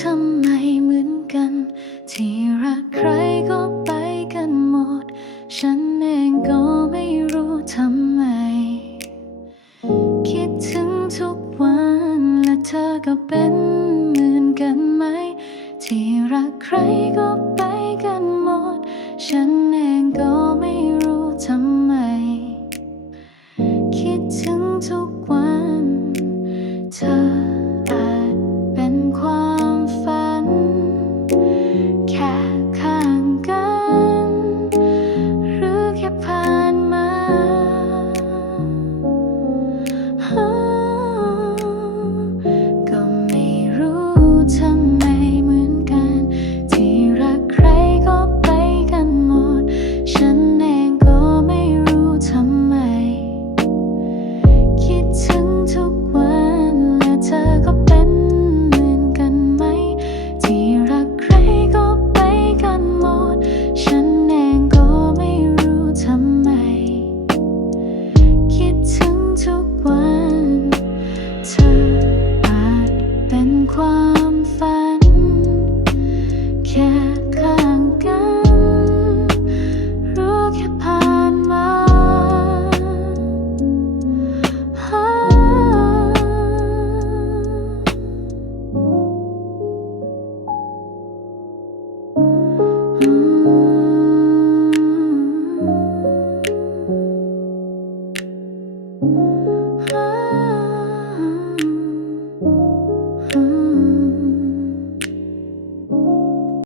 ทำไมเหมือนกัน ที่รักใครก็ไปกันหมด ฉันเองก็ไม่รู้ทำไม คิดถึงทุกวันและเธอก็เป็นเหมือนกันไหม ที่รักใครก็ไปกันหมด ฉันเองก็ ความฝัน